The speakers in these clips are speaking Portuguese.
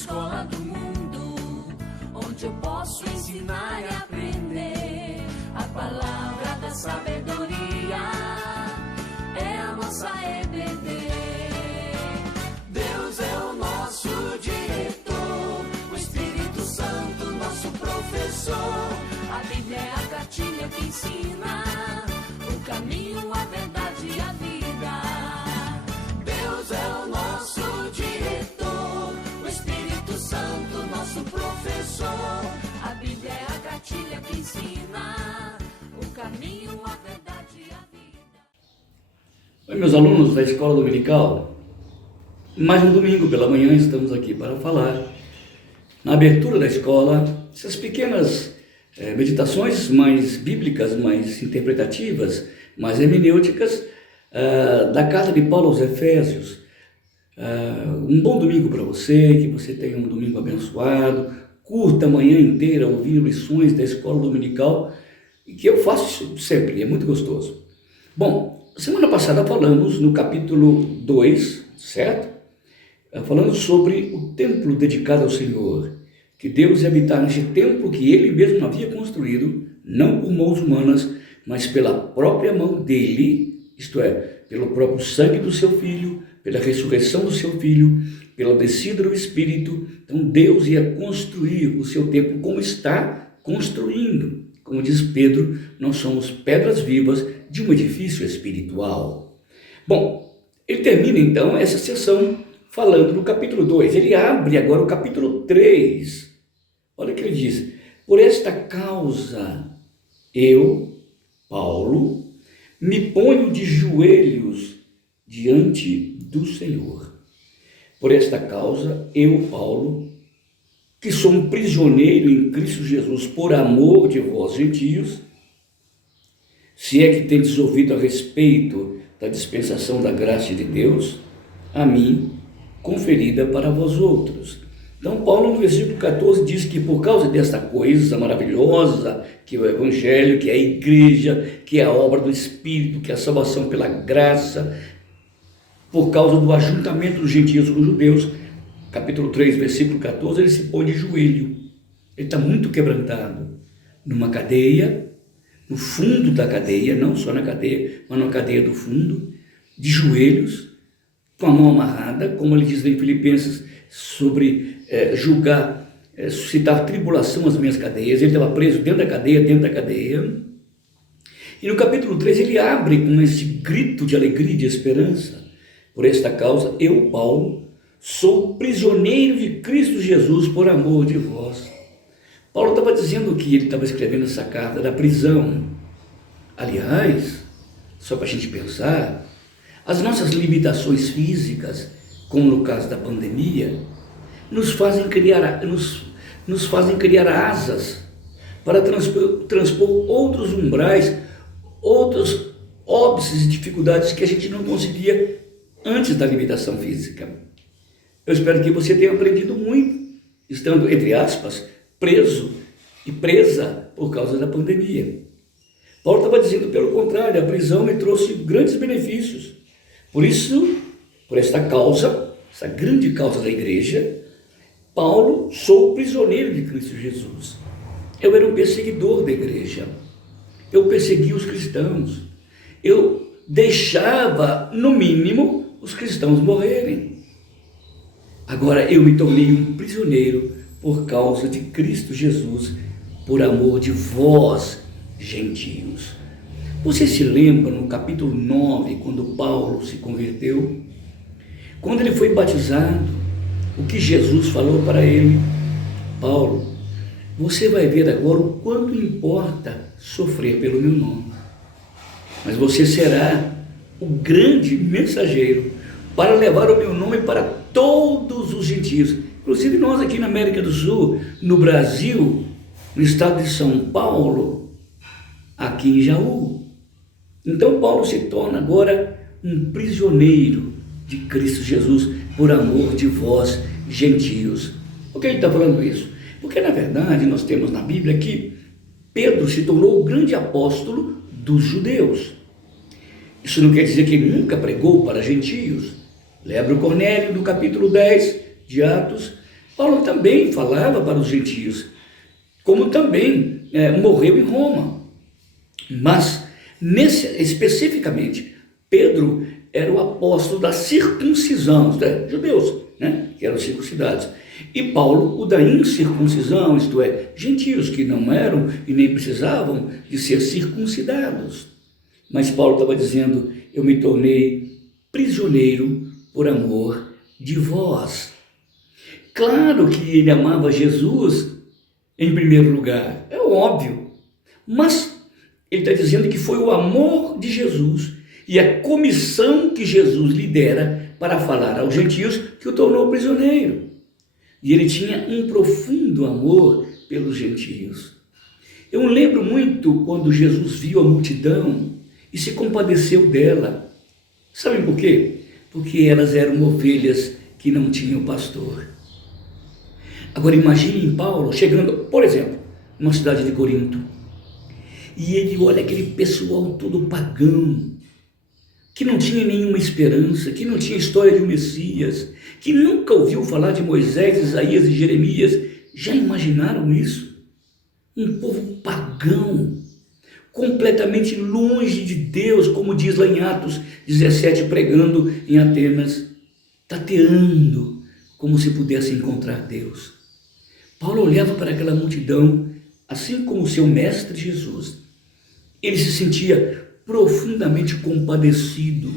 escola do mundo, onde eu posso ensinar e aprender. A palavra da sabedoria é a nossa EBD. Deus é o nosso diretor, o Espírito Santo nosso professor. A Bíblia é a cartilha que ensina o caminho, a verdade e a vida. Deus é o nosso diretor, o Espírito Santo nosso professor. A Bíblia é a cartilha que ensina o caminho, a verdade e a vida. Oi, meus alunos da Escola Dominical. Mais um domingo pela manhã estamos aqui para falar, na abertura da escola, essas pequenas meditações mais bíblicas, mais interpretativas, mais hermenêuticas, da carta de Paulo aos Efésios. Um bom domingo para você, que você tenha um domingo abençoado, curta a manhã inteira ouvindo lições da Escola Dominical, e que eu faço isso sempre, é muito gostoso. Bom, semana passada falamos no capítulo 2, certo? Falando sobre o templo dedicado ao Senhor, que Deus ia habitar neste templo que Ele mesmo havia construído, não por mãos humanas, mas pela própria mão dEle, isto é, pelo próprio sangue do seu Filho, pela ressurreição do seu Filho, pela descida do Espírito. Então Deus ia construir o seu templo como está construindo. Como diz Pedro, nós somos pedras vivas de um edifício espiritual. Bom, ele termina então essa sessão falando no capítulo 2, ele abre agora o capítulo 3, olha o que ele diz: por esta causa, eu, Paulo, me ponho de joelhos diante do Senhor. Por esta causa, eu, Paulo, que sou um prisioneiro em Cristo Jesus, por amor de vós, gentios, se é que tendes ouvido a respeito da dispensação da graça de Deus, a mim, conferida para vós outros. Então Paulo no versículo 14 diz que por causa desta coisa maravilhosa, que é o Evangelho, que é a igreja, que é a obra do Espírito, que é a salvação pela graça, por causa do ajuntamento dos gentios com os judeus, capítulo 3, versículo 14, ele se põe de joelho, ele está muito quebrantado, numa cadeia, no fundo da cadeia, não só na cadeia, mas na cadeia do fundo, de joelhos, com a mão amarrada, como ele diz em Filipenses, sobre julgar, suscitar tribulação às minhas cadeias. Ele estava preso dentro da cadeia, e no capítulo 3 ele abre com esse grito de alegria e de esperança: por esta causa, eu, Paulo, sou prisioneiro de Cristo Jesus por amor de vós. Paulo estava dizendo que ele estava escrevendo essa carta da prisão. Aliás, só para a gente pensar, as nossas limitações físicas, como no caso da pandemia, nos fazem criar asas para transpor outros umbrais, outros óbices e dificuldades que a gente não conseguia antes da limitação física. Eu espero que você tenha aprendido muito, estando, entre aspas, preso e presa por causa da pandemia. Paulo estava dizendo, pelo contrário, a prisão me trouxe grandes benefícios. Por isso, por esta causa, essa grande causa da igreja, Paulo, sou prisioneiro de Cristo Jesus. Eu era um perseguidor da igreja. Eu perseguia os cristãos. Eu deixava, no mínimo, os cristãos morrerem. Agora eu me tornei um prisioneiro por causa de Cristo Jesus, por amor de vós, gentios. Você se lembra no capítulo 9, quando Paulo se converteu? Quando ele foi batizado, o que Jesus falou para ele? Paulo, você vai ver agora o quanto importa sofrer pelo meu nome. Mas você será o grande mensageiro para levar o meu nome para todos os gentios. Inclusive nós aqui na América do Sul, no Brasil, no estado de São Paulo, aqui em Jaú. Então Paulo se torna agora um prisioneiro de Cristo Jesus por amor de vós, gentios. Por que ele está falando isso? Porque na verdade nós temos na Bíblia que Pedro se tornou o grande apóstolo dos judeus. Isso não quer dizer que ele nunca pregou para gentios. Lembra o Cornélio do capítulo 10 de Atos? Paulo também falava para os gentios, como também morreu em Roma. Mas, especificamente, Pedro era o apóstolo da circuncisão, isto é, judeus, né, que eram circuncidados. E Paulo, o da incircuncisão, isto é, gentios que não eram e nem precisavam de ser circuncidados. Mas Paulo estava dizendo, eu me tornei prisioneiro por amor de vós. Claro que ele amava Jesus em primeiro lugar, é óbvio, mas ele está dizendo que foi o amor de Jesus e a comissão que Jesus lhe dera para falar aos gentios que o tornou prisioneiro. E ele tinha um profundo amor pelos gentios. Eu lembro muito quando Jesus viu a multidão e se compadeceu dela. Sabem por quê? Porque elas eram ovelhas que não tinham pastor. Agora imaginem Paulo chegando, por exemplo, numa cidade de Corinto, e ele olha aquele pessoal todo pagão, que não tinha nenhuma esperança, que não tinha história de um Messias, que nunca ouviu falar de Moisés, Isaías e Jeremias. Já imaginaram isso? Um povo pagão, completamente longe de Deus, como diz lá em Atos 17, pregando em Atenas, tateando como se pudesse encontrar Deus. Paulo olhava para aquela multidão, assim como o seu mestre Jesus. Ele se sentia profundamente compadecido.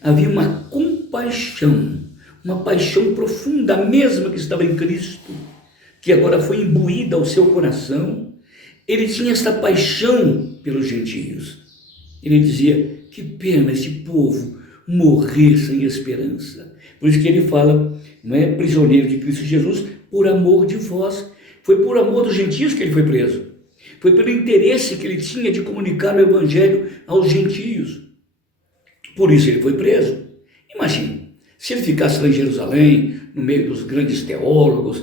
Havia uma compaixão, uma paixão profunda, a mesma que estava em Cristo, que agora foi imbuída ao seu coração. Ele tinha esta paixão pelos gentios. Ele dizia, que pena este povo morrer sem esperança. Por isso que ele fala, não é, prisioneiro de Cristo Jesus, por amor de vós. Foi por amor dos gentios que ele foi preso. Foi pelo interesse que ele tinha de comunicar o evangelho aos gentios. Por isso ele foi preso. Imagine, se ele ficasse lá em Jerusalém, no meio dos grandes teólogos,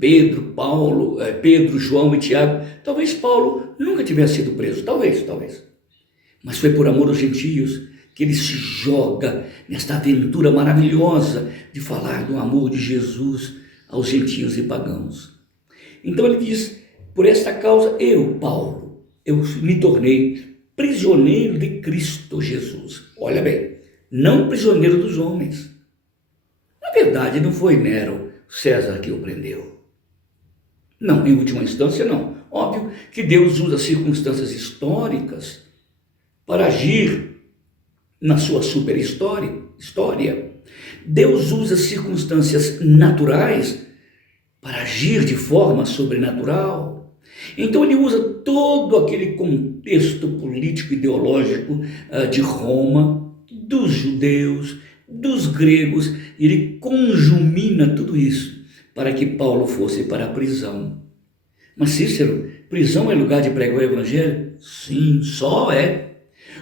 Pedro, João e Tiago, talvez Paulo nunca tivesse sido preso, talvez. Mas foi por amor aos gentios que ele se joga nesta aventura maravilhosa de falar do amor de Jesus aos gentios e pagãos. Então ele diz, por esta causa eu, Paulo, eu me tornei prisioneiro de Cristo Jesus. Olha bem, não prisioneiro dos homens. Na verdade, não foi Nero, César que o prendeu. Não, em última instância, não. Óbvio que Deus usa circunstâncias históricas para agir na sua super história. Deus usa circunstâncias naturais para agir de forma sobrenatural. Então ele usa todo aquele contexto político ideológico de Roma, dos judeus, dos gregos, e ele conjumina tudo isso para que Paulo fosse para a prisão. Mas Cícero, prisão é lugar de pregar o evangelho? Sim, só é.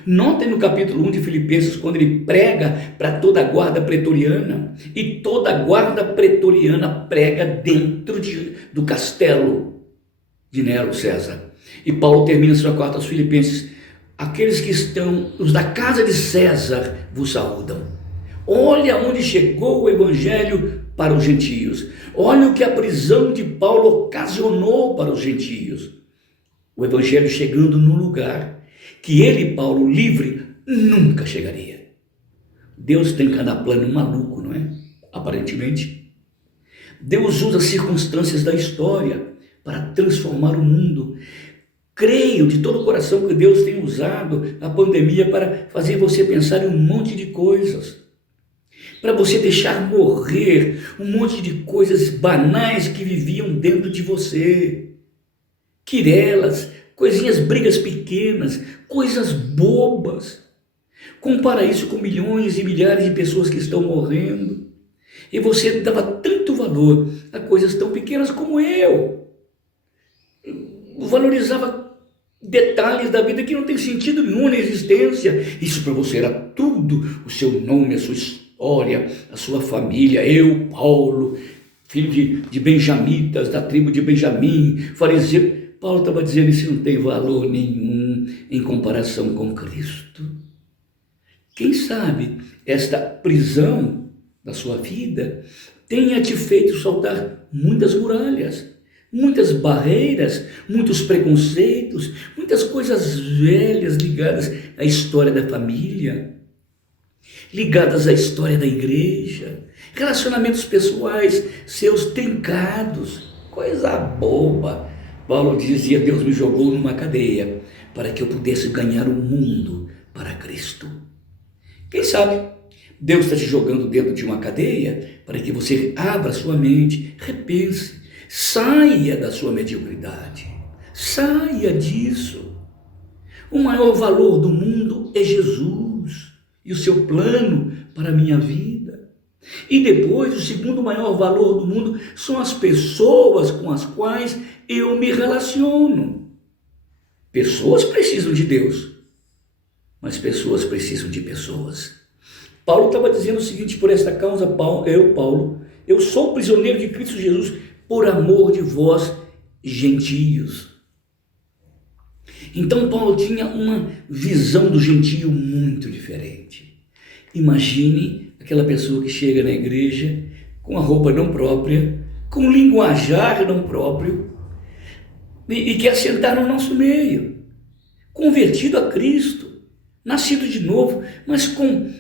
Notem no capítulo 1 de Filipenses, quando ele prega para toda a guarda pretoriana, e toda a guarda pretoriana prega dentro do castelo de Nero César. E Paulo termina sua carta aos Filipenses, aqueles que estão, os da casa de César, vos saúdam. Olha onde chegou o evangelho para os gentios. Olha o que a prisão de Paulo ocasionou para os gentios. O evangelho chegando num lugar que ele, Paulo, livre, nunca chegaria. Deus tem cada plano maluco, não é? Aparentemente. Deus usa as circunstâncias da história para transformar o mundo. Creio de todo o coração que Deus tem usado a pandemia para fazer você pensar em um monte de coisas. Para você deixar morrer um monte de coisas banais que viviam dentro de você. Quirelas, coisinhas, brigas pequenas, coisas bobas. Compara isso com milhões e milhares de pessoas que estão morrendo. E você dava tanto valor a coisas tão pequenas como eu. Valorizava detalhes da vida que não tem sentido nenhum na existência. Isso para você era tudo, o seu nome, a sua história, a sua família. Eu, Paulo, filho de benjamitas, da tribo de Benjamim, fariseu. Paulo estava dizendo, isso não tem valor nenhum em comparação com Cristo. Quem sabe esta prisão da sua vida tenha te feito saltar muitas muralhas, muitas barreiras, muitos preconceitos, muitas coisas velhas ligadas à história da família, ligadas à história da igreja, relacionamentos pessoais seus trincados, coisa boba. Paulo dizia: Deus me jogou numa cadeia para que eu pudesse ganhar o mundo para Cristo. Quem sabe Deus está te jogando dentro de uma cadeia para que você abra sua mente, repense, saia da sua mediocridade, saia disso. O maior valor do mundo é Jesus e o seu plano para a minha vida. E depois, o segundo maior valor do mundo são as pessoas com as quais eu me relaciono. Pessoas precisam de Deus, mas pessoas precisam de pessoas. Paulo estava dizendo o seguinte: por esta causa, Paulo, eu sou prisioneiro de Cristo Jesus por amor de vós, gentios. Então Paulo tinha uma visão do gentio muito diferente. Imagine aquela pessoa que chega na igreja com a roupa não própria, com o linguajar não próprio, e quer sentar no nosso meio, convertido a Cristo, nascido de novo, mas com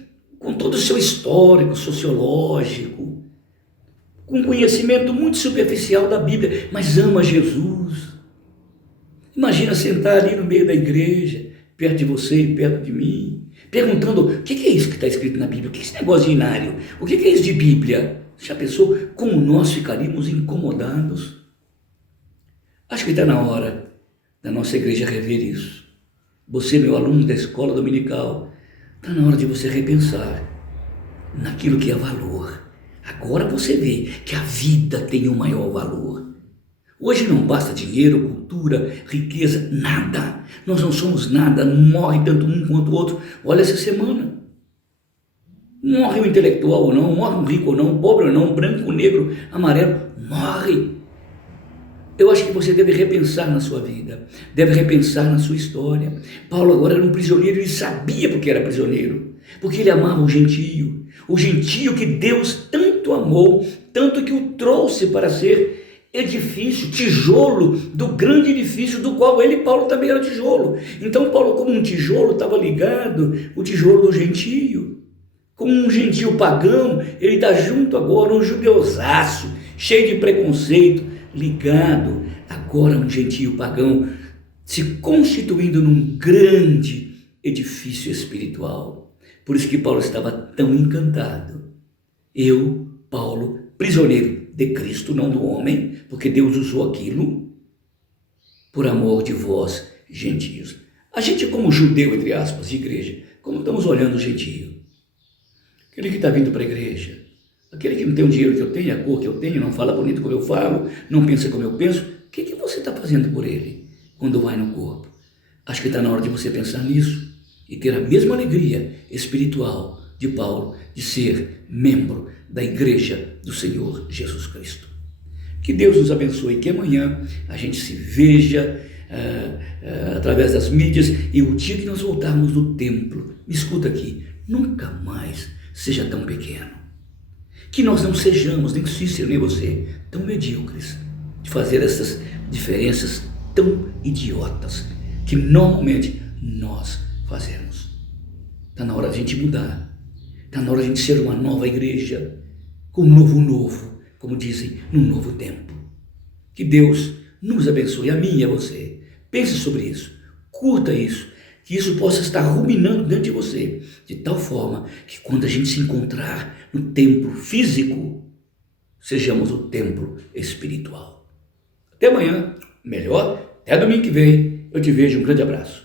todo o seu histórico sociológico, com conhecimento muito superficial da Bíblia, mas ama Jesus. Imagina sentar ali no meio da igreja, perto de você e perto de mim, perguntando: o que é isso que está escrito na Bíblia? O que é esse negócio de inário? O que é isso de Bíblia? Já pensou como nós ficaríamos incomodados? Acho que está na hora da nossa igreja rever isso. Você, meu aluno da escola dominical, está na hora de você repensar naquilo que é valor. Agora você vê que a vida tem o maior valor. Hoje não basta dinheiro, cultura, riqueza, nada. Nós não somos nada, morre tanto um quanto o outro. Olha essa semana. Morre o intelectual ou não, morre um rico ou não, pobre ou não, branco, negro, amarelo, morre. Eu acho que você deve repensar na sua vida, deve repensar na sua história. Paulo agora era um prisioneiro, ele sabia porque era prisioneiro, porque ele amava o gentio que Deus tanto amou, tanto que o trouxe para ser edifício, tijolo do grande edifício do qual ele, Paulo, também era tijolo. Então Paulo, como um tijolo, estava ligado, o tijolo do gentio. Como um gentio pagão, ele está junto agora, um judeusaço, cheio de preconceito, ligado agora a um gentio pagão, se constituindo num grande edifício espiritual. Por isso que Paulo estava tão encantado. Eu, Paulo, prisioneiro de Cristo, não do homem, porque Deus usou aquilo por amor de vós, gentios. A gente, como judeu, entre aspas, de igreja, como estamos olhando o gentio? Aquele que está vindo para a igreja, aquele que não tem o dinheiro que eu tenho, a cor que eu tenho, não fala bonito como eu falo, não pensa como eu penso, o que você está fazendo por ele quando vai no corpo? Acho que está na hora de você pensar nisso e ter a mesma alegria espiritual de Paulo, de ser membro da igreja do Senhor Jesus Cristo. Que Deus nos abençoe, que amanhã a gente se veja através das mídias, e o dia que nós voltarmos do templo, me escuta aqui, nunca mais seja tão pequeno. Que nós não sejamos, nem Cícero nem você, tão medíocres de fazer essas diferenças tão idiotas que normalmente nós fazemos. Está na hora de a gente mudar. Está na hora de a gente ser uma nova igreja, com um novo, como dizem, num novo tempo. Que Deus nos abençoe, a mim e a você. Pense sobre isso, curta isso, que isso possa estar ruminando dentro de você, de tal forma que quando a gente se encontrar no templo físico, sejamos o templo espiritual. Até amanhã, melhor, até domingo que vem, eu te vejo, um grande abraço.